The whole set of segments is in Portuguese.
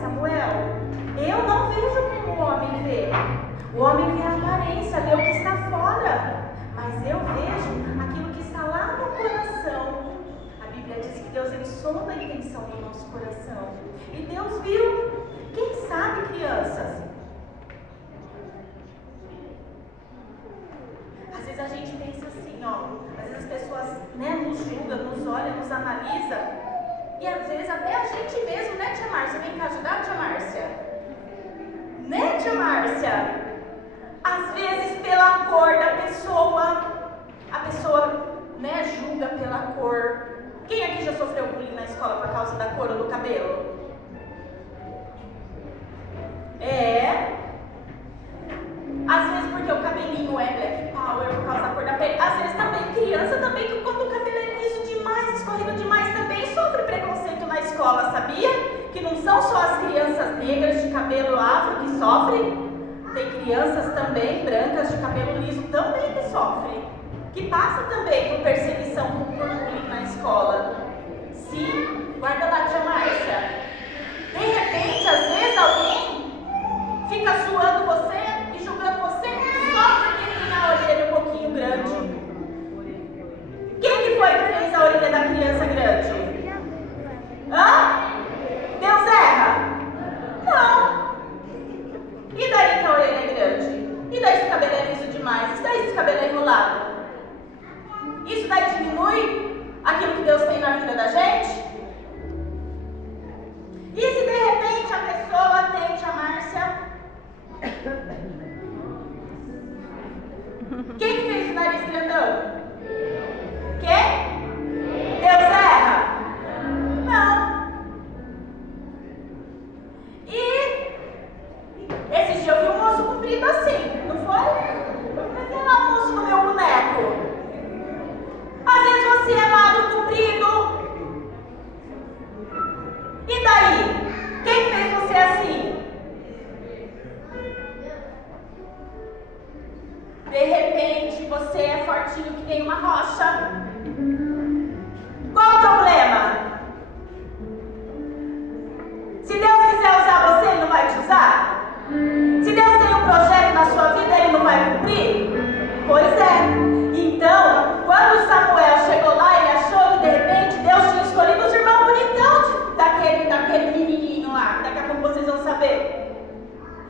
Samuel, eu não vejo como o homem vê. O homem vê a aparência, vê o que está fora, mas eu vejo aquilo que está lá no coração. A Bíblia diz que Deus, ele sonda a intenção do nosso coração. E Deus viu. Quem sabe, crianças? Às vezes a gente pensa assim, às vezes as pessoas, nos julgam, nos olham, nos analisam, e às vezes até a gente mesmo, né, tia Márcia? Vem cá ajudar, tia Márcia? Né, tia Márcia? Às vezes pela cor da pessoa, a pessoa, julga pela cor. Quem aqui já sofreu bullying na escola por causa da cor ou do cabelo? Às vezes porque o cabelinho é black power por causa da cor da pele. Às vezes também criança também, que quando o cabelo é liso demais, escorrido demais, também sofre preconceito na escola, sabia? Que não são só as crianças negras de cabelo afro que sofrem. Tem crianças também brancas de cabelo liso também que sofrem. Que passa também por perseguição, por bullying na escola. Sim, guarda lá, tia Márcia. De repente, às vezes alguém fica zoando você e julgando você só porque tem a orelha um pouquinho grande. Quem que foi que fez a orelha da criança grande? Deus erra? Não. E daí que a orelha é grande? E daí se o cabelo é liso demais? E daí se o cabelo é enrolado? Isso daí diminui aquilo que Deus tem na vida da gente? E se de repente a pessoa tem, tia Márcia? Quem que fez o nariz grandão? Quem? Deus erra? Não. E esse dia eu vi um moço comprido assim, não foi? Mas é lá o moço do meu boneco. Às vezes você é magro, comprido. E daí? Quem fez você assim? De repente você é fortinho que nem uma rocha. Qual o problema? Se Deus quiser usar você, Ele não vai te usar? Se Deus tem um projeto na sua vida, Ele não vai cumprir? Pois é. Então, quando Samuel chegou lá, ele achou que de repente Deus tinha escolhido os irmãos bonitão daquele menininho lá, daqui a pouco vocês vão saber.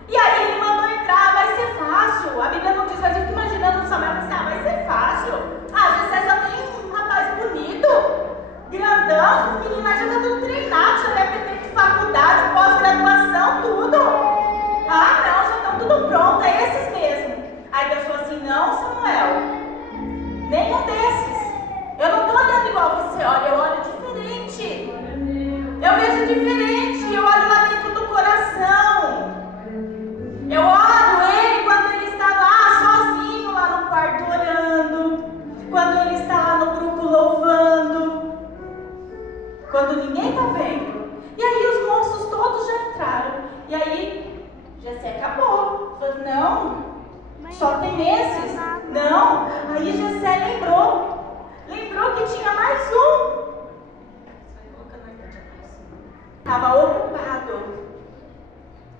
E aí ele mandou entrar, vai ser fácil. A Bíblia não diz, mas eu fico imaginando o Samuel assim, vai ser fácil. Jessé só tem um rapaz bonito, grandão, os meninos já tá tudo treinado, já deve ter feito faculdade, pós-graduação, tudo. Não, já estão tudo pronto, é esses mesmo. Aí Deus falou assim, não, Samuel, nenhum desses. Eu não estou olhando igual você olha, eu olho diferente. Eu vejo diferente, eu olho lá dentro do coração. Eu olho ele quando ele está lá sozinho, lá no quarto orando. Quando ele está lá no grupo louvando. Quando ninguém está vendo. E aí os moços todos já entraram. E aí, Jessé acabou. Falou, não, só tem esses. Não. Aí Jessé lembrou que tinha mais um. Estava ocupado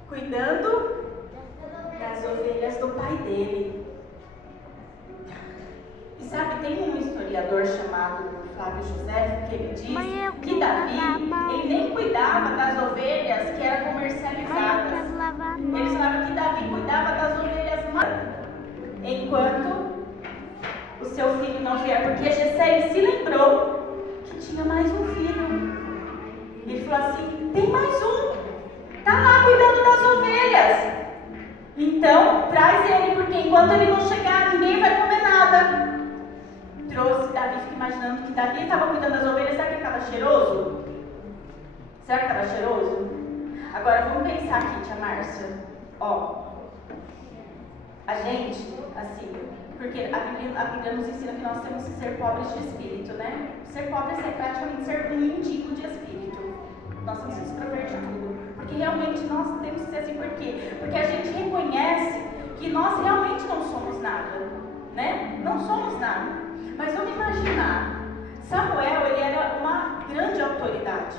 cuidando das ovelhas do pai dele. E sabe, tem um historiador chamado Flávio José que ele diz que Davi, ele nem cuidava das ovelhas que eram comercializadas. Ele falava que Davi cuidava das ovelhas enquanto o seu filho não vier, porque Jessé ele se lembrou que tinha mais um filho. Ele falou assim, tem mais um, tá lá cuidando das ovelhas. Então, traz ele, porque enquanto ele não chegar, ninguém vai comer nada. Trouxe, Davi fica imaginando que Davi estava cuidando das ovelhas, será que ele estava cheiroso? Será que estava cheiroso? Agora, vamos pensar aqui, tia Márcia. A gente, assim, porque a Bíblia nos ensina que nós temos que ser pobres de espírito, né? Ser pobre é praticamente ser um mendigo de espírito. Nós temos que se prover de tudo. Porque realmente nós temos que ser assim, por quê? Porque a gente reconhece que nós realmente não somos nada, né? Não somos nada. Mas vamos imaginar, Samuel, ele era uma grande autoridade,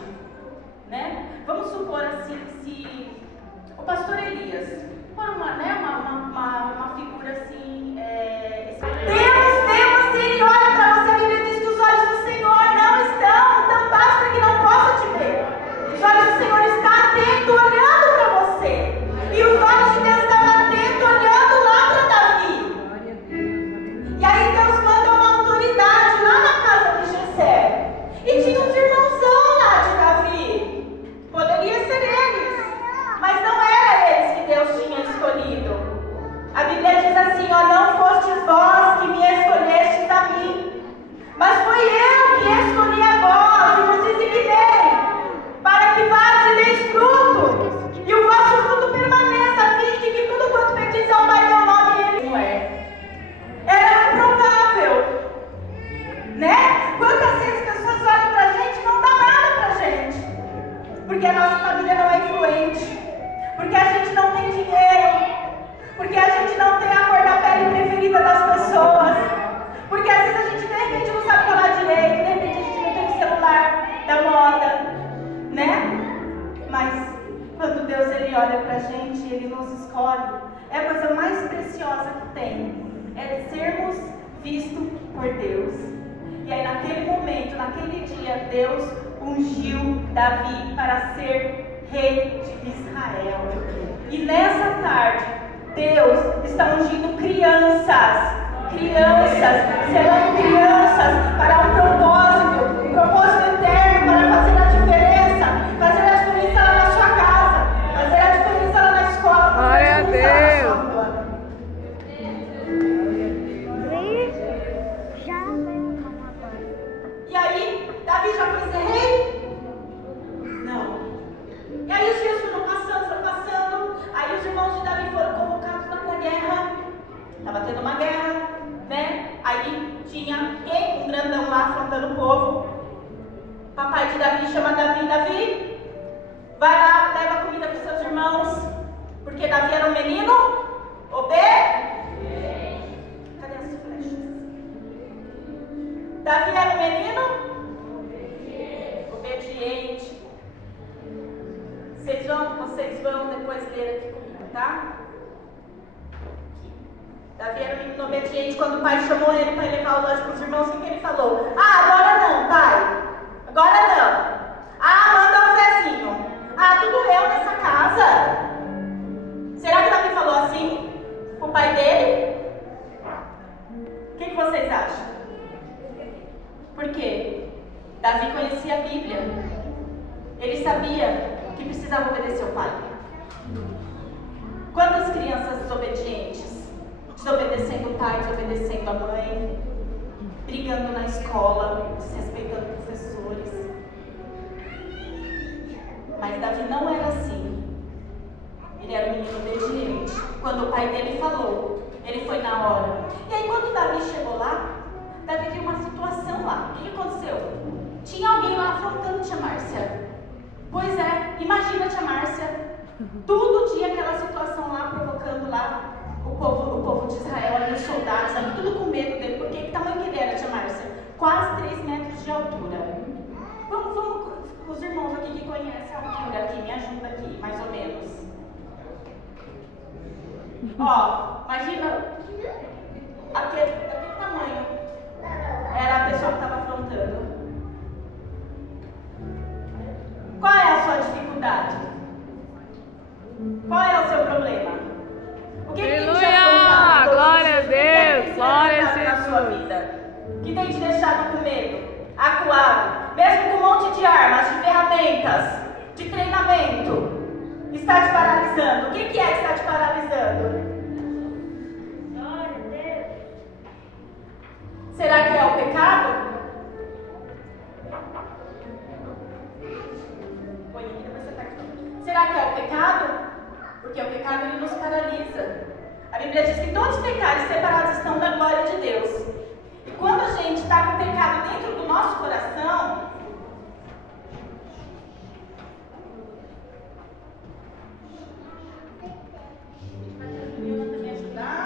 né? Vamos supor assim, se pastor Elias, por uma figura assim, Deus, ele olha para você, a Bíblia diz que os olhos do Senhor não estão tampados para que não possa te ver. Os olhos do Senhor estão atentos, olhando para você. E os olhos de Deus estavam atentos, olhando lá para Davi. E aí Deus manda uma autoridade lá na casa de Jessé. E tinha uns irmãozão lá de Davi. Poderia ser eles, mas não era eles que Deus tinha escolhido. A Bíblia diz assim, ó, não fostes vós que me escolhestes a mim, mas foi eu que escolhi a vós e vos designei, para que vás e deis fruto, e o vosso fruto permaneça, a fim de que tudo quanto pedis ao Pai meu nome, ele não é. Era improvável, né? Quantas vezes as pessoas olham pra gente e não dá nada pra gente, porque a nossa família não é influente, porque a gente não tem dinheiro, porque a gente não tem a cor da pele preferida das pessoas, porque às vezes a gente de repente não sabe falar direito, de repente a gente não tem o celular da moda, né? Mas quando Deus ele olha pra gente, ele nos escolhe, é a coisa mais preciosa que tem, é sermos vistos por Deus. E aí naquele momento, naquele dia, Deus ungiu Davi para ser rei de Israel. E nessa tarde, Deus está ungindo crianças, selando crianças para um propósito eterno, para fazer a diferença lá na sua casa, fazer a diferença lá na escola, fazer a diferença lá na sua rua. E aí, Davi já foi ser rei? Não. E aí os dias foram passando, aí os irmãos de Davi foram convocados lá para a guerra. Estava tendo uma guerra, né? Aí tinha quem? Um grandão lá afrontando o povo. Papai de Davi chama Davi, vai lá, leva comida para os seus irmãos, porque Davi era um menino Cadê as flechas? Davi era um menino obediente. Vocês vão depois ler aqui comigo, tá? Davi era um menino obediente. Quando o pai chamou ele para levar o lanche para os irmãos, o que ele falou? Agora não, pai. Agora não. Manda o Zezinho. Tudo eu nessa casa. Será que Davi falou assim pro pai dele? O que vocês acham? Por quê? Davi conhecia a Bíblia. Ele sabia que precisava obedecer o pai. Quantas crianças desobedientes, desobedecendo o pai, desobedecendo a mãe, brigando na escola, desrespeitando professores. Mas Davi não era assim. Ele era um menino obediente. Quando o pai dele falou, ele foi na hora. E aí quando Davi chegou lá, Davi viu uma situação lá. O que aconteceu? Tinha alguém lá afrontando tia Márcia. Pois é, imagina a tia Márcia, todo dia aquela situação lá, provocando lá o povo de Israel, ali os soldados, ali, tudo com medo dele, porque que tamanho que ele era, tia Márcia? Quase 3 metros de altura. Vamos, os irmãos aqui que conhecem a altura aqui, me ajuda aqui, mais ou menos. Ó, imagina, daquele tamanho, era a pessoa que estava afrontando. Qual é a sua dificuldade? Qual é o seu problema? O que tem te afrontado? Glória a Deus! Glória a Jesus! Na sua vida? O que tem te deixado com medo? Acuado? Mesmo com um monte de armas, de ferramentas, de treinamento, está te paralisando. O que é que está te paralisando? Glória a Deus! Será que é o pecado? Será que é o pecado? Porque o pecado ele nos paralisa. A Bíblia diz que todos os pecados separados estão da glória de Deus. E quando a gente está com o pecado dentro do nosso coração, me ajudar.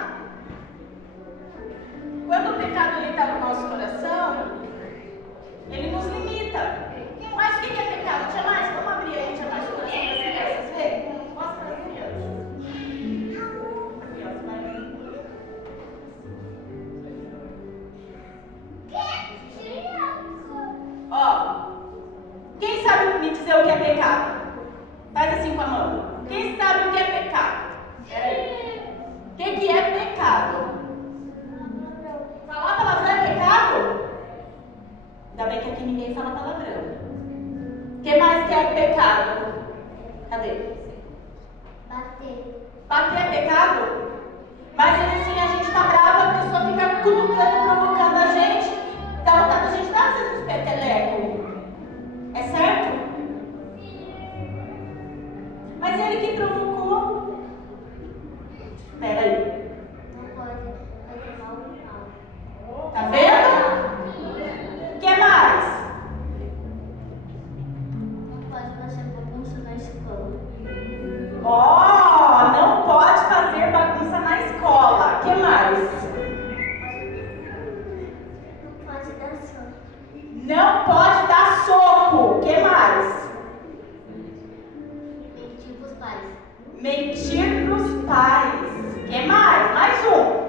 Quando o pecado está no nosso coração, ele nos limita. Mas o que é pecado? Tia Márcia, vamos abrir aí, Tia Márcia, para as crianças verem? Mostra para as crianças. pecado? Cadê? Bater. Bater é pecado? Mas assim, a gente tá brava, a pessoa fica cutucando, provocando a gente, dá vontade a gente dar às vezes os peteleco. É certo? Mas ele que provocou. Espera aí. Não pode fazer mal ao mal. Tá vendo? O que mais? Não pode fazer bagunça na escola. Ó, não pode fazer bagunça na escola. O que mais? Não pode dar soco. Não pode dar soco. O que mais? Mentir pros pais. Mentir pros pais. O que mais? Mais um.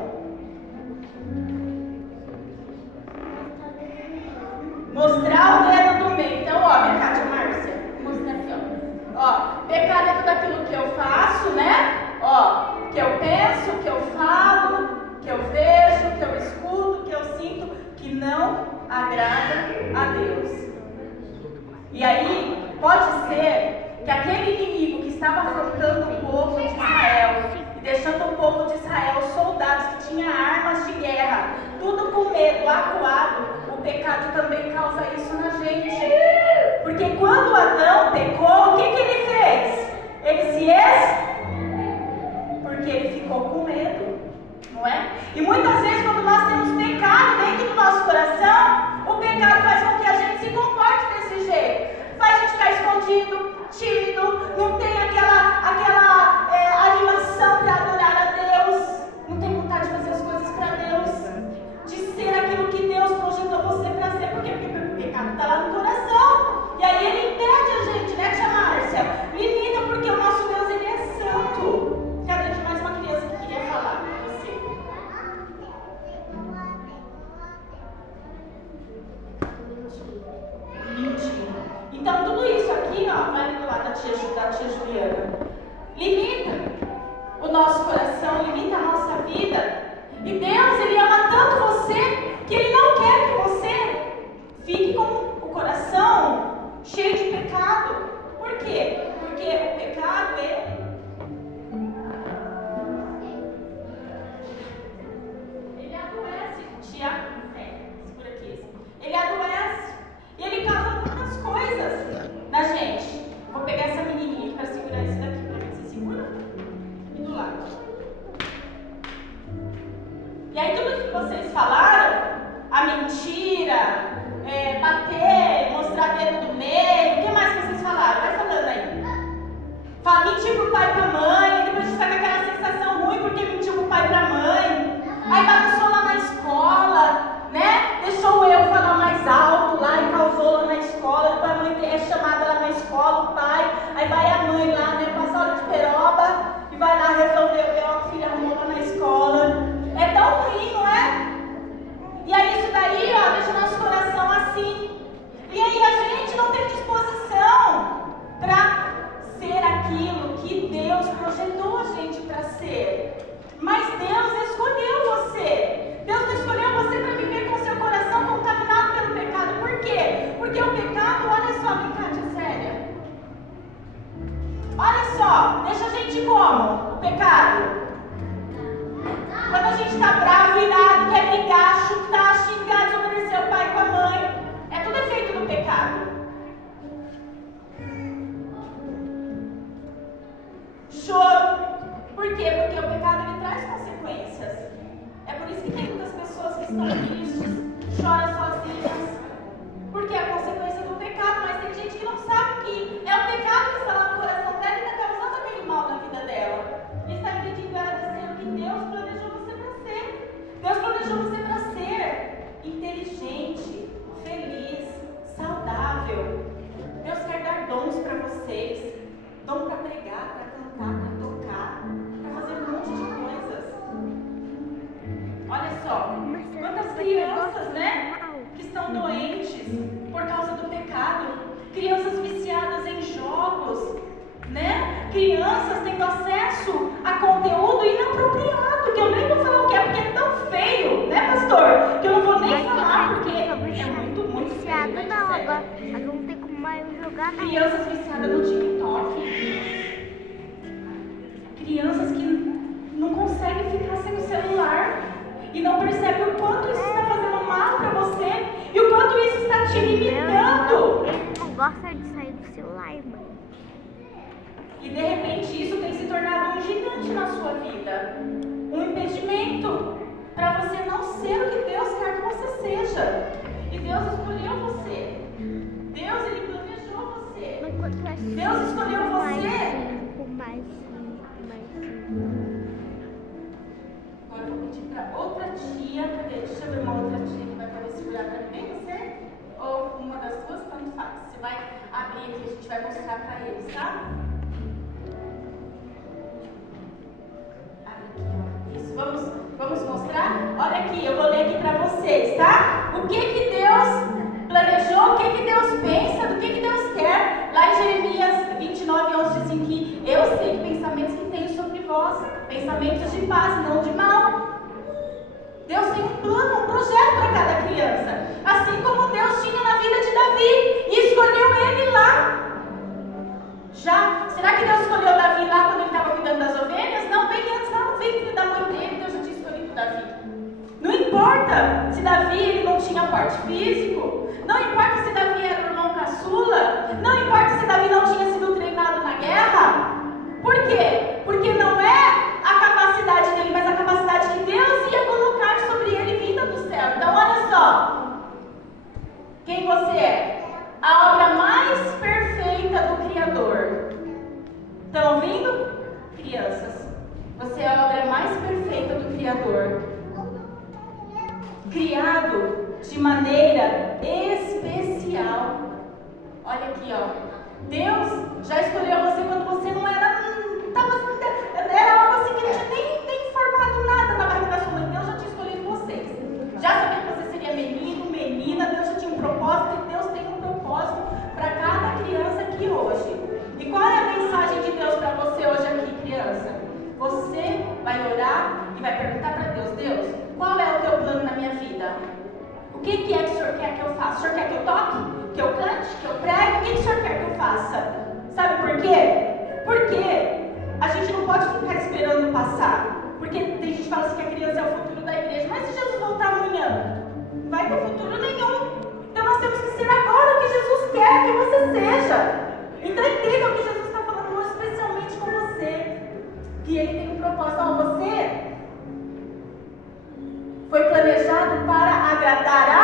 Mostrar o dedo do meio. Então, ó, minha Cátia Márcia, vou mostrar aqui, ó. Ó, pecado é tudo aquilo que eu faço, né? Ó, que eu penso, que eu falo, que eu vejo, que eu escuto, que eu sinto, que não agrada a Deus. E aí, pode ser que aquele inimigo que estava afrontando o povo de Israel e deixando o povo de Israel soldados que tinham armas de guerra, tudo com medo, acuado, o pecado também causa isso na gente. Porque quando Adão pecou, o que ele fez? Ele se porque ele ficou com medo, não é? E muitas vezes quando nós temos pecado dentro do nosso coração, o pecado faz com que a gente se comporte desse jeito. Faz a gente ficar escondido, tímido, não tem aquela animação para adorar a Deus, não tem vontade de fazer as coisas para Deus, de ser aquilo que Deus projetou você para ser, porque o pecado está lá no coração. E aí ele impede a gente, né, tia Márcia? Limita, porque o nosso Deus, ele é santo. Cadê de mais uma criança que queria falar com você? Mentira. Então tudo isso aqui, ó, vai ali do lado da tia Juliana. Limita o nosso coração, limita a nossa vida. E Deus, ele ama tanto você que ele não quer que você fique com o coração cheio de pecado. Por quê? Porque o pecado, ele adoece. Tiago, segura aqui. Ele adoece. E ele causa muitas coisas na gente. Vou pegar essa menininha para segurar isso daqui para mim. Você segura? E do lado. E aí tudo que vocês falaram, a mentira, bater, mostrar dedo do meio, o que mais vocês falaram? Vai falando aí. Fala, mentir pro pai e pra mãe, depois a gente tá com aquela sensação ruim porque mentiu pro pai e pra mãe. Aí bagunçou lá na escola, né? Deixou eu falar mais alto lá e causou lá na escola. Depois a mãe é chamada lá na escola, o pai. Aí vai a mãe lá, né? Passa a hora de peroba e vai lá resolver o B.O. que o filho arrumou lá na escola. É tão ruim, não é? E aí isso daí, ó, deixa o nosso coração assim. E aí a gente não tem disposição para ser aquilo que Deus projetou a gente para ser. Mas Deus escolheu você. Deus não escolheu você para viver com seu coração contaminado pelo pecado. Por quê? Porque o pecado, olha só, vem cá, tia Célia. Olha só, deixa a gente como? O pecado. Quando a gente está bravo, irado, quer brigar, chutar, xingar, desobedecer o pai com a mãe, é tudo efeito do pecado. Choro. Por quê? Porque o pecado ele traz consequências. É por isso que tem muitas pessoas que estão tristes, choram sozinhas, porque é a consequência do pecado. Mas tem gente que não sabe que é o pecado que está lá no coração dela e está causando aquele mal na vida dela. E está impedindo ela de ser o que Deus planejou você para ser. Deus planejou você para ser inteligente, feliz, saudável. Deus quer dar dons para vocês. Dom para pregar, para cantar, para tocar, para fazer um monte de coisas. Olha só, quantas crianças, né, que estão doentes por causa do pecado. Crianças viciadas em jogos, né? Crianças tendo acesso a conteúdo inapropriado, que eu nem vou falar o que é, porque é tão feio, né, pastor? Que eu não vou nem falar, porque é muito feio. Viciada não, agora não tem como mais jogar. Crianças viciadas no sua vida, um impedimento para você não ser o que Deus quer que você seja. E Deus escolheu você. Deus, Ele planejou você. Deus escolheu você. Agora eu vou pedir para outra tia. Cadê? Deixa eu ver uma outra tia que vai poder segurar para mim. Vem você? Ou uma das duas, tanto faz. Você vai abrir aqui, a gente vai mostrar para eles, tá? Abre aqui, ó. Isso, vamos mostrar? Olha aqui, eu vou ler aqui para vocês, tá? O que Deus planejou, o que Deus pensa, do que Deus quer. Lá em Jeremias 29:11 diz assim que eu sei que pensamentos que tenho sobre vós, pensamentos de paz, não de mal. Deus tem um plano, um projeto para cada criança. Assim como Deus tinha na vida de Davi e escolheu ele lá. Será que Deus escolheu Davi lá quando ele estava cuidando das ovelhas? Não, bem antes, lá no ventre da mãe dele, Deus já tinha escolhido Davi. Não importa se Davi ele não tinha porte físico, não importa se Davi era o irmão caçula, não importa se Davi não tinha sido treinado na guerra. Por quê? Porque não é a capacidade dele, mas a capacidade que Deus ia colocar sobre ele vinda do céu. Então olha só, quem você é? A obra mais perfeita do Criador. Estão ouvindo? Crianças, você é a obra mais perfeita do Criador. Criado de maneira especial. Olha aqui, ó. Deus já escolheu você quando você não era. Era algo assim que não tinha nem formado nada na barriga da sua mãe. Deus já tinha escolhido vocês. Já sabia que você seria menino, menina. Deus já tinha um propósito e Deus tem um propósito para cada criança aqui hoje. E qual é a mensagem de Deus para você hoje aqui, criança? Você vai orar e vai perguntar para Deus: Deus, qual é o teu plano na minha vida? O que é que o Senhor quer que eu faça? O Senhor quer que eu toque? Que eu cante? Que eu pregue? O que o Senhor quer que eu faça? Sabe por quê? Porque a gente não pode ficar esperando passar. Porque tem gente que fala assim que a criança é o futuro da igreja. Mas se Jesus voltar amanhã, não vai ter futuro nenhum. Então nós temos que ser agora o que Jesus quer que você seja. Então entenda o que Jesus está falando hoje, especialmente com você. Que Ele tem um propósito. Então, você foi planejado para agradar a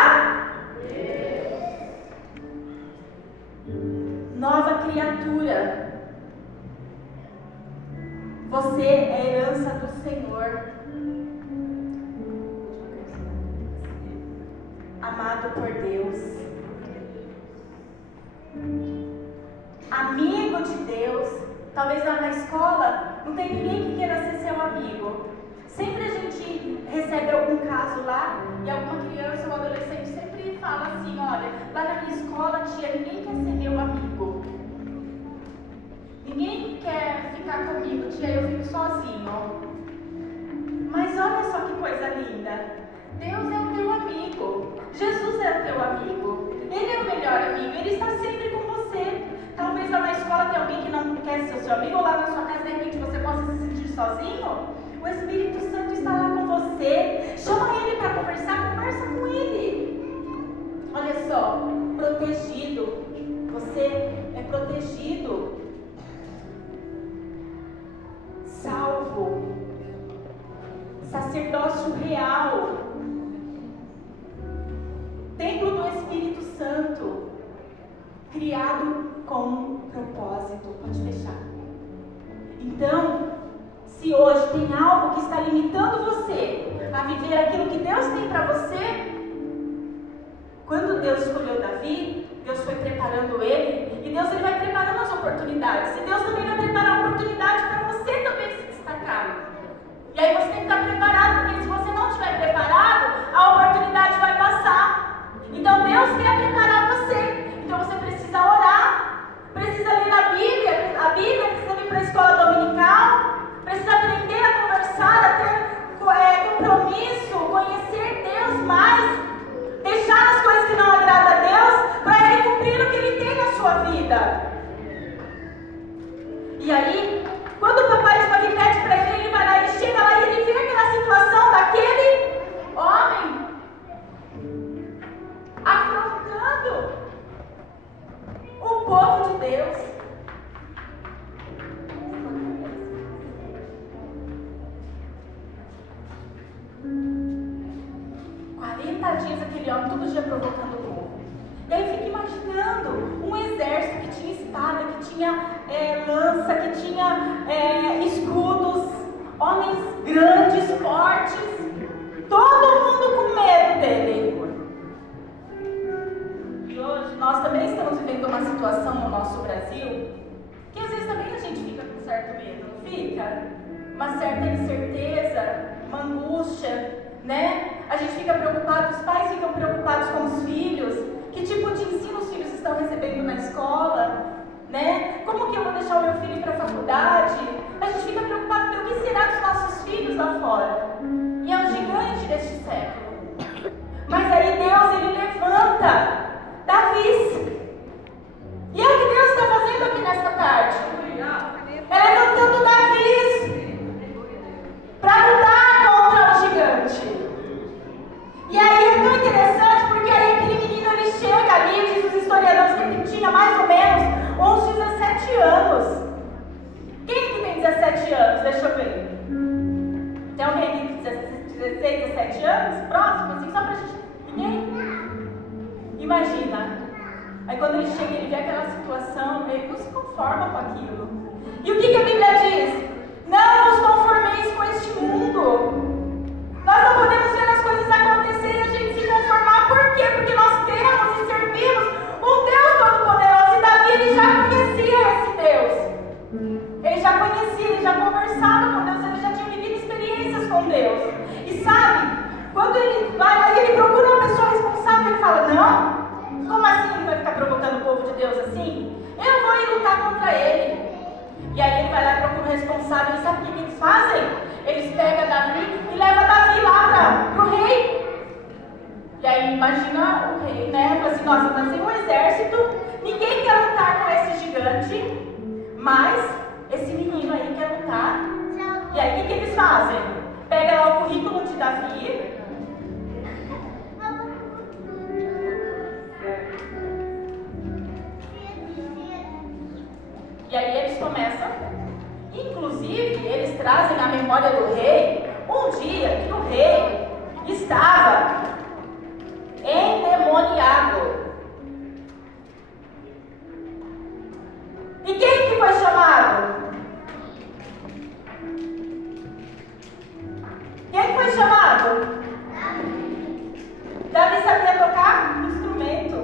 Deus. Nova criatura. Você é herança do Senhor. Amado por Deus. Amigo de Deus. Talvez lá na escola não tem ninguém que queira ser seu amigo. Sempre a gente recebe algum caso lá e alguma criança ou adolescente sempre fala assim: olha, lá na minha escola, tia, ninguém quer ser meu amigo. Ninguém quer ficar comigo, tia, eu fico sozinho. Mas olha só que coisa linda. Deus é o teu amigo. Jesus é o teu amigo. Ele é o melhor amigo. Ele está sempre com você. Talvez lá na escola tenha alguém que não quer ser seu amigo, ou lá na sua casa, de repente, você possa se sentir sozinho. O Espírito Santo está lá com você. Chama ele para conversar, conversa com ele. Olha só, protegido. Você é protegido. Salvo. Sacerdócio real. Templo do Espírito Santo. Criado com um propósito. Pode fechar. Então, se hoje tem algo que está limitando você a viver aquilo que Deus tem para você, quando Deus escolheu Davi, Deus foi preparando ele, e Deus ele vai preparando as oportunidades. E Deus também vai preparar a oportunidade para você também se destacar. E aí você tem que estar preparado, porque se você não estiver preparado, a oportunidade vai passar. Então Deus quer preparar você. Então você precisa orar, precisa ler a Bíblia, precisa vir para a escola dominical, precisa aprender a conversar, a ter compromisso, conhecer Deus mais, deixar as coisas que não agradam a Deus, para Ele cumprir o que Ele tem na sua vida. E aí, quando o papai de Davi pede para ele, ele vai lá, ele chega lá e ele vê aquela situação daquele homem afrontando o povo de Deus. tadinhos aquele homem, todo dia provocando o povo. E aí eu fico imaginando um exército que tinha espada, que tinha lança, que tinha escudos, homens grandes, fortes, todo mundo com medo dele. E hoje nós também estamos vivendo uma situação no nosso Brasil que às vezes também a gente fica com certo medo, não fica? Uma certa incerteza, uma angústia, né? A gente fica preocupado, os pais ficam preocupados com os filhos, que tipo de ensino os filhos estão recebendo na escola, né? Como que eu vou deixar o meu filho ir para a faculdade? A gente fica preocupado pelo que será dos nossos filhos lá fora. E é um gigante deste século. Mas aí Deus, Ele levanta Davi. E é o que Deus está fazendo aqui nesta tarde. É levantando Davi para lutar contra o gigante. E aí é tão interessante porque aí aquele menino ele chega ali, diz os historiadores que ele tinha mais ou menos uns 17 anos. Quem que tem 17 anos? Deixa eu ver. Tem alguém aqui que tem 16, 17 anos? Próximo, assim, só pra gente... Ninguém? Imagina. Aí quando ele chega, ele vê aquela situação, ele não se conforma com aquilo. E o que a Bíblia diz? Não vos conformeis com este mundo. Nós não podemos ver as coisas acontecer e a gente se conformar. Por quê? Porque nós temos e servimos um Deus Todo-Poderoso. E Davi, ele já conhecia esse Deus. Ele já conhecia, ele já conversava com Deus, ele já tinha vivido experiências com Deus. E sabe, quando ele vai lá e ele procura uma pessoa responsável, ele fala, não, como assim ele vai ficar provocando o povo de Deus assim? Eu vou ir lutar contra ele. E aí ele vai lá e procura o responsável, e sabe o que eles fazem? Eles pegam Davi e levam Davi lá para o rei. E aí imagina o rei, né? Fala assim, nossa, nós temos um exército, ninguém quer lutar com esse gigante, mas esse menino aí quer lutar. E aí o que eles fazem? Pega lá o currículo de Davi. E aí eles começam, inclusive eles trazem à memória do rei um dia que o rei estava endemoniado. E quem que foi chamado? Quem foi chamado? Davi sabia tocar instrumento.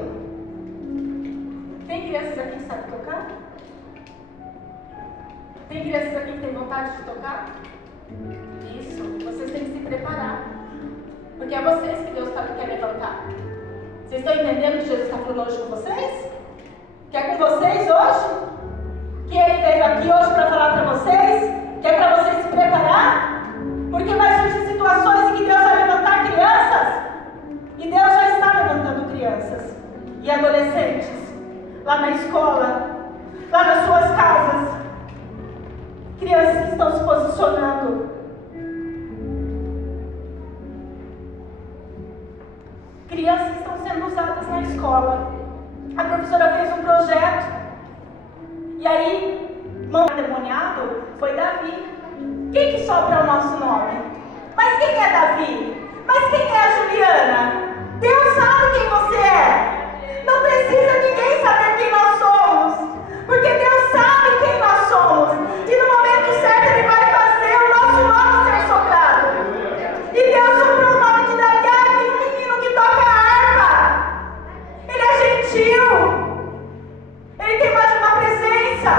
Tem crianças aqui que sabem tocar? Tem crianças aqui que têm vontade de tocar? Isso, vocês têm que se preparar. Porque é vocês que Deus quer levantar. Vocês estão entendendo que Jesus está falando hoje com vocês? Que é com vocês hoje? Que Ele veio aqui hoje para falar para vocês? Que é para vocês se preparar? Porque vai surgir situações em que Deus vai levantar crianças. E Deus já está levantando crianças e adolescentes. Lá na escola, lá nas suas casas. Crianças que estão se posicionando. Crianças que estão sendo usadas na escola. A professora fez um projeto. E aí, endemoniado foi Davi. Quem que sopra o nosso nome? Mas quem é Davi? Mas quem é a Juliana? Deus sabe quem você é. Não precisa ninguém saber quem nós somos. Porque Deus sabe quem nós somos. E no momento certo Ele vai fazer o nosso nome ser soprado. E Deus soprou o nome de Davi. Ah, tem um menino que toca harpa. Ele é gentil. Ele tem mais uma presença.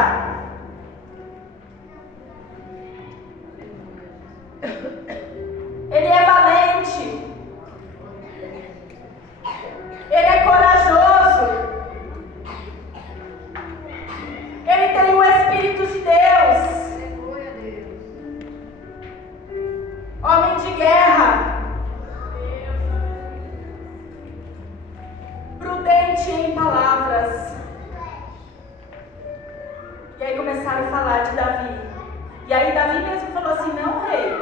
Ele é valente. Ele é corajoso. Ele tem o Espírito de Deus. Homem de guerra. Prudente em palavras. E aí começaram a falar de Davi. E aí Davi mesmo falou assim, não, rei,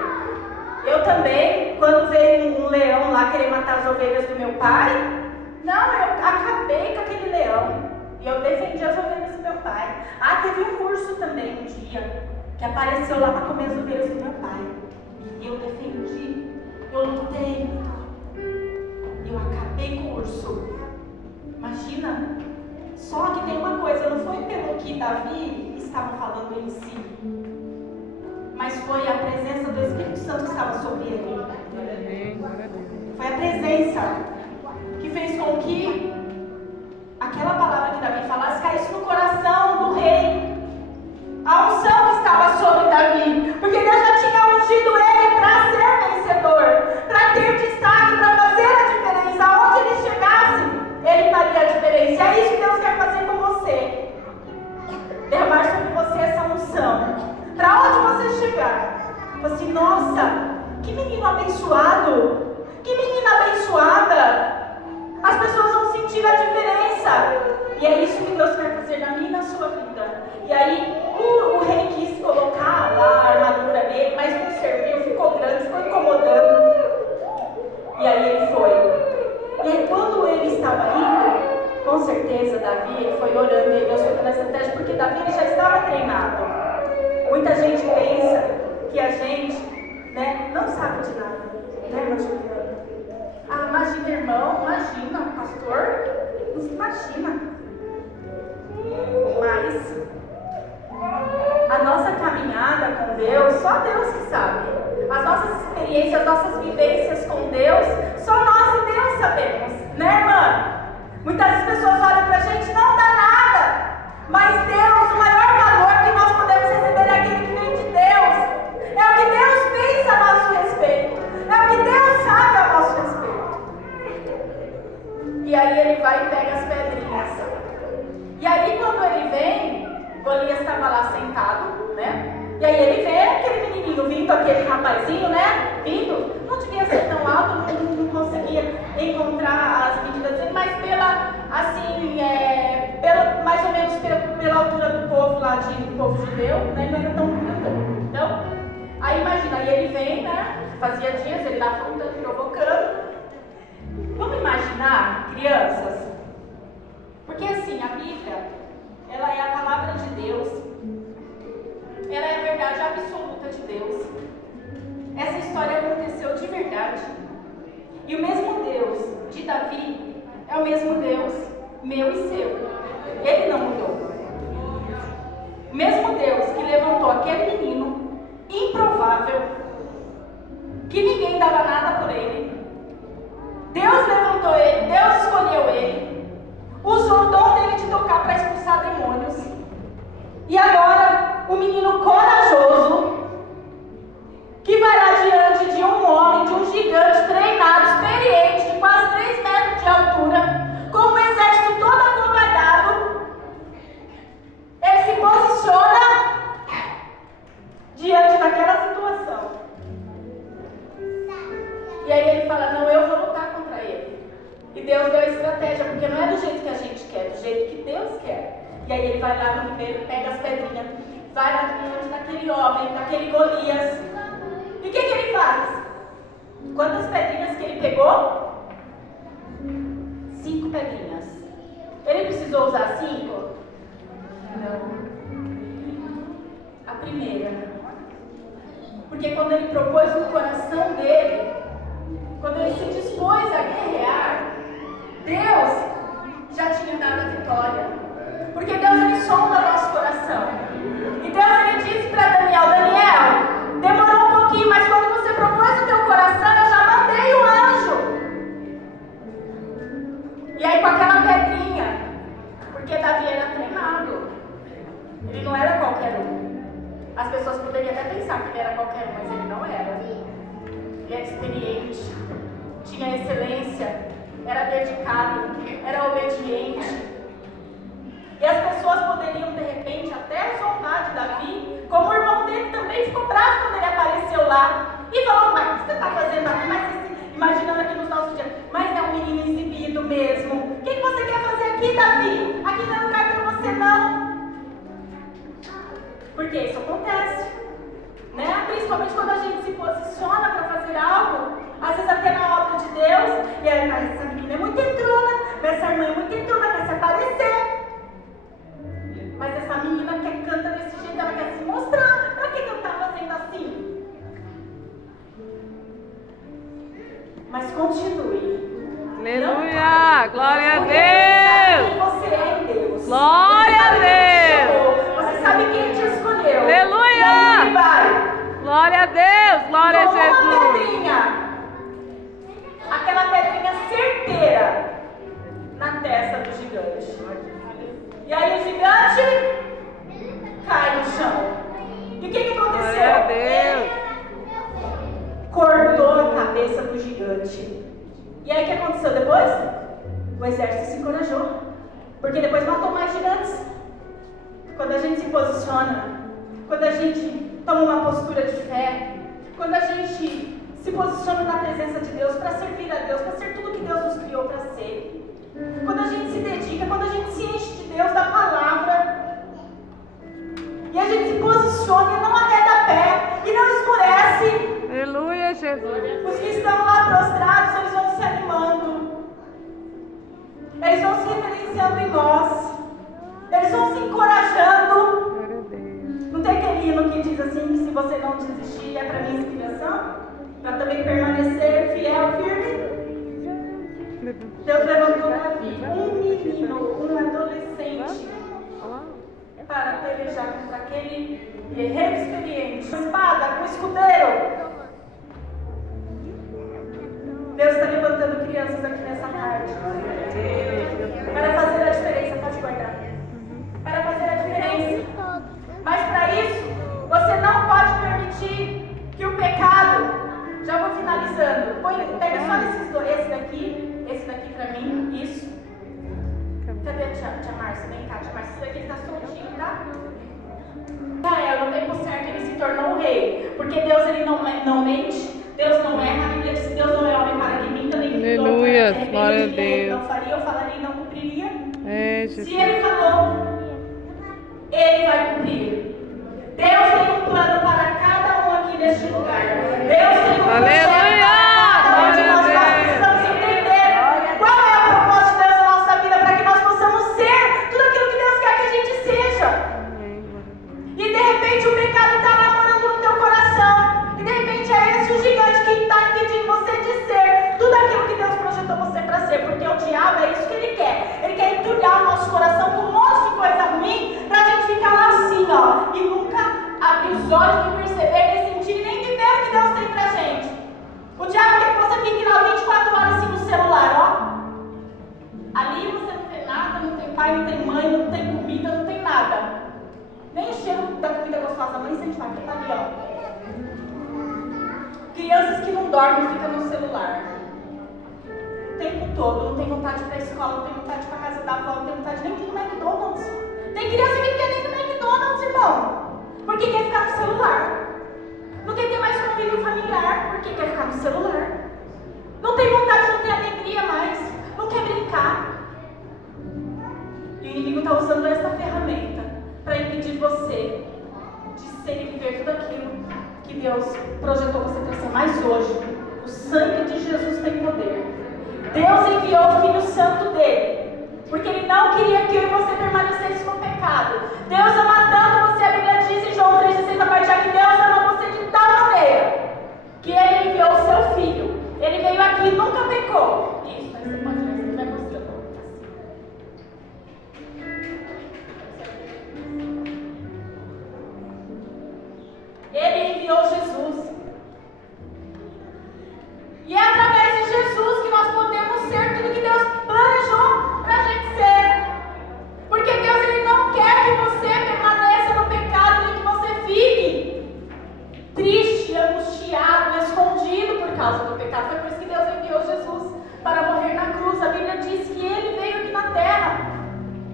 eu também, quando veio um leão lá querer matar as ovelhas do meu pai, não, eu acabei com aquele leão. E eu defendi as ovelhas do meu pai. Ah, teve um urso também um dia, que apareceu lá para comer as ovelhas do meu pai. E eu defendi, eu lutei. E eu eu acabei com o urso. Imagina. Só que tem uma coisa, não foi pelo que Davi estava falando em si, mas foi a presença do Espírito Santo que estava sobre ele. Foi a presença que fez com que aquela palavra que Davi falasse caísse no coração do rei. A unção que estava sobre Davi, porque Deus já tinha ungido ele para ser vencedor, para ter destaque, para fazer a diferença. Aonde ele chegasse, ele faria a diferença. É isso que Deus quer fazer com você. Derramar sobre você essa unção. Para onde você chegar, você, nossa, que menino abençoado, que menina abençoada. As pessoas vão sentir a diferença. E é isso que Deus quer fazer na minha e na sua vida. E aí, o rei quis colocar lá a armadura nele, mas não serviu, ficou grande, ficou incomodando. E aí ele foi. E aí, quando ele estava indo, com certeza, Davi, ele foi orando e Deus foi dando estratégia, porque Davi ele já estava treinado. Muita gente pensa que a gente, né, não sabe de nada, né, irmã Juliana? Ah, imagina, irmão, imagina, pastor, não se imagina. Mas a nossa caminhada com Deus, só Deus que sabe. As nossas experiências, as nossas vivências com Deus, só nós e Deus sabemos, né, irmã? Muitas pessoas olham pra gente, não dá nada. Mas Deus, o maior valor que nós podemos receber é aquele que vem de Deus. É o que Deus pensa a nosso respeito. É o que Deus sabe a nosso respeito. E aí ele vai e pega as pedrinhas. E aí quando ele vem, Golias estava lá sentado, né? E aí ele vê aquele menininho vindo, aquele rapazinho, né? Vindo, não devia ser tão alto, não conseguia encontrar as medidas dele, mas mais ou menos pela altura do povo lá, do povo judeu, né? Não era tão grande. Então, aí imagina, aí ele vem, né? Fazia dias, ele lá afrontando, provocando. Vamos imaginar, crianças, porque assim, a Bíblia, ela é a palavra de Deus, ela é a verdade absoluta de Deus. Essa história aconteceu de verdade. E o mesmo Deus de Davi é o mesmo Deus meu e seu. Ele não mudou. O mesmo Deus que levantou aquele menino improvável, que ninguém dava nada por ele. Deus levantou ele, Deus escolheu ele, usou o dom dele de tocar para expulsar demônios. E agora, o menino corajoso, que vai lá diante de um homem, de um gigante treinado, experiente, de quase 3 metros de altura, com um exército todo acovardado, ele se posiciona diante daquela situação. E aí ele fala, não, eu vou lutar contra ele. E Deus deu a estratégia, porque não é do jeito que a gente quer, é do jeito que Deus quer. E aí ele vai lá no ribeiro, pega as pedrinhas, vai lá diante daquele homem, daquele Golias. E o que ele faz? Quantas pedrinhas que ele pegou? 5 pedrinhas. Ele precisou usar 5? Não. A primeira. Porque quando ele propôs no coração dele, quando ele se dispôs a guerrear, Deus já tinha dado a vitória. Porque Deus, ele sonda o nosso coração. E Deus, ele disse para Daniel, Daniel, demorou um pouquinho, mas quando você propôs o teu coração, eu já mandei o anjo. E aí com aquela pedrinha, porque Davi era treinado, ele não era qualquer um. As pessoas poderiam até pensar que ele era qualquer um, mas ele não era. Ele era experiente, tinha excelência, era dedicado, era obediente. E as pessoas poderiam, de repente, até zombar de Davi, como o irmão dele também ficou bravo quando ele apareceu lá. E falou, mas o que você está fazendo aqui? Mas, imaginando aqui nos nossos dias, mas é um menino exibido mesmo. O que você quer fazer aqui, Davi? Aqui não é lugar para você, não. Porque isso acontece, né? Principalmente quando a gente se posiciona para fazer algo, às vezes até na obra de Deus, e aí, mas essa menina é muito entrona, essa irmã é muito entrona, quer se aparecer. Mas essa menina que canta desse jeito, ela quer se mostrar. Para que eu estava fazendo assim? Mas continue. Glória a Porque Deus. Ele sabe quem você é em Deus. Glória a Você sabe quem te escolheu. Aleluia. E aí ele vai. Glória a Deus. Glória a Com uma Jesus. pedrinha. Aquela pedrinha certeira na testa do gigante. E aí o gigante cai no chão. E o que aconteceu? Glória a Deus. Cortou a cabeça do gigante. E aí o que aconteceu depois? O exército se encorajou. Porque depois matou mais gigantes. Quando a gente se posiciona, quando a gente toma uma postura de fé, quando a gente se posiciona na presença de Deus para servir a Deus, para ser tudo que Deus nos criou para ser. Quando a gente se dedica, quando a gente se enche de Deus, da palavra, e a gente se posiciona e não arreda pé, e não escurece. Aleluia, Jesus. Os que estão lá prostrados, eles vão se animando. Eles vão se referenciando em nós. Eles vão se encorajando. Glória a Deus. Não tem aquele hino que diz assim, que se você não desistir é para minha inspiração? Para também permanecer fiel, firme? Deus levantou Davi, um menino, um adolescente, para pelejar contra aquele guerreiro experiente. Com espada, com escudeiro. Deus está levantando crianças aqui nessa tarde. Para fazer a diferença, pode guardar. Para fazer a diferença. Mas para isso, você não pode permitir que o pecado... Já vou finalizando. Pega só esses dois, esse daqui pra mim, isso. Cadê a tia Márcia? Vem cá, tia Márcia, esse daqui tá soltinho, tá? No tempo certo ele se tornou o rei. Porque Deus ele não mente, Deus não erra, a Bíblia diz que Deus não é homem para que minta, nem filho do homem para que se Glória a arrepende. Ele Deus. não faria, eu falaria e não cumpriria. Jesus. Se ele falou, ele vai cumprir. Deus tem um plano para cada um aqui neste lugar. Deus tem um projeto para cada um de nós. Nós precisamos entender qual é o propósito de Deus na nossa vida para que nós possamos ser tudo aquilo que Deus quer que a gente seja. E de repente o pecado está namorando no teu coração. E de repente é esse o gigante que está impedindo você de ser tudo aquilo que Deus projetou você para ser. Porque o diabo é isso que ele quer. Ele quer entulhar o nosso coração com um monte de coisa ruim para a gente ficar lá assim, ó. E nunca abrir os olhos e perceber, nem sentir, nem viver o que Deus tem pra gente. O diabo quer que você fique lá 24 horas assim no celular, ó. Ali você não tem nada, não tem pai, não tem mãe, não tem comida, não tem nada. Nem o cheiro da comida gostosa da mãe sente mais, porque tá ali, ó. Crianças que não dormem ficam no celular. O tempo todo, não tem vontade de ir pra escola, não tem vontade de ir pra casa da avó, não tem vontade nem de ir no McDonald's. Tem criança que não quer nem ir no McDonald's, irmão. Porque quer ficar no celular. Não quer ter mais convívio familiar, porque quer ficar no celular. Não tem vontade, não tem alegria mais. Não quer brincar. E o inimigo está usando essa ferramenta para impedir você de ser e viver tudo aquilo que Deus projetou você para ser. Mas hoje, o sangue de Jesus tem poder. Deus enviou o Filho Santo dele, porque ele não queria que eu e você permanecesse no pecado. Deus ama tanto você, a Bíblia diz em João 3,16, a partir que Deus ama você de tal maneira que ele enviou o seu Filho. Ele veio aqui e nunca pecou. Isso, aí você pode ver, você vai mostrando. Ele enviou Jesus. E é através de Jesus que nós podemos ser tudo que Deus planejou para a gente ser. Porque Deus ele não quer que você permaneça no pecado, nem que você fique triste, angustiado, escondido por causa do pecado. Foi por isso que Deus enviou Jesus para morrer na cruz. A Bíblia diz que ele veio aqui na terra.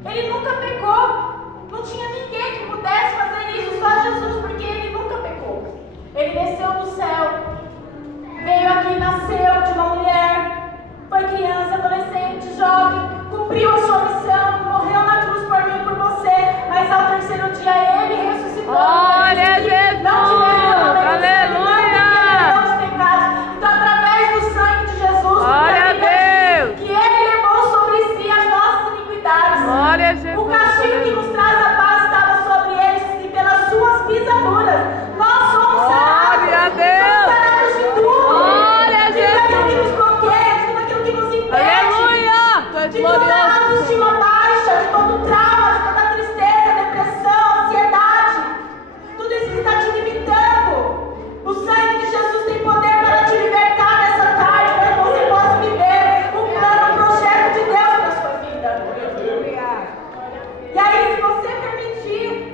Ele nunca pecou. Não tinha ninguém que pudesse fazer isso, só Jesus, porque ele nunca pecou. Ele desceu do céu. Veio aqui, nasceu de uma mulher, foi criança, adolescente, jovem, cumpriu a sua missão, morreu na cruz por mim e por você, mas ao terceiro dia ele ressuscitou. Glória a Jesus! Aleluia! Não de pecados. Então, através do sangue de Jesus, glória a Deus! Que ele levou sobre si as nossas iniquidades. Glória a Jesus! lugar. E aí, se você permitir